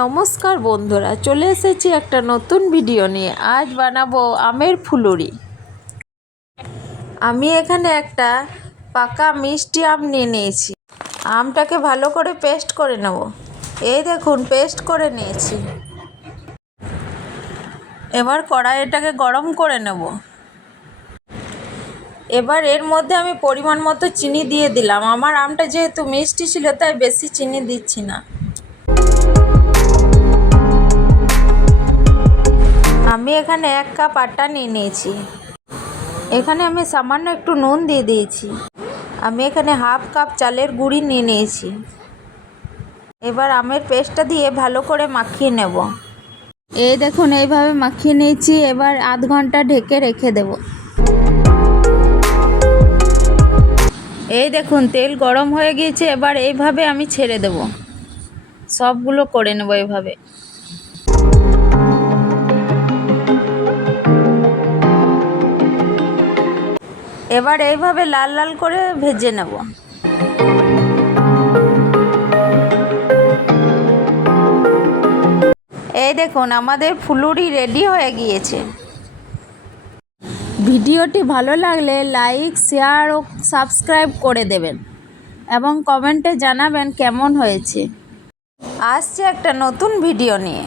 নমস্কার বন্ধুরা, চলে এসেছি একটা নতুন ভিডিও নিয়ে। আজ বানাবো আমের ফুলুরি। আমি এখানে একটা পাকা মিষ্টি আম নিয়ে নিয়েছি। আমটাকে ভালো করে পেস্ট করে নেব। এই দেখুন, পেস্ট করে নিয়েছি। এবার কড়াইটাকে গরম করে নেব। এবার এর মধ্যে আমি পরিমাণ মতো চিনি দিয়ে দিলাম। আমার আমটা যেহেতু মিষ্টি ছিল তাই বেশি চিনি দিচ্ছি না। আমি এখানে 1 কাপ আটা নিয়ে নিয়েছি। এখানে আমি সামান্য একটু নুন দিয়ে দিয়েছি। আমি এখানে 1/2 কাপ চালের গুঁড়ি নিয়ে নিয়েছি। এবার আমের পেস্টটা দিয়ে ভালো করে মাখিয়ে নেব। এই দেখুন, এইভাবে মাখিয়ে নিয়েছি। এবার আধ ঘন্টা ঢেকে রেখে দেব। এই দেখুন, তেল গরম হয়ে গিয়েছে। এবার এইভাবে আমি ছেড়ে দেব। সবগুলো করে নেব এইভাবে। এবার এইভাবে লাল লাল করে ভেজে নেব। এই দেখুন, আমাদের ফুলুরি রেডি হয়ে গিয়েছে। ভিডিওটি ভালো লাগলে লাইক, শেয়ার ও সাবস্ক্রাইব করে দেবেন এবং কমেন্টে জানাবেন কেমন হয়েছে। আসছে একটা নতুন ভিডিও নিয়ে।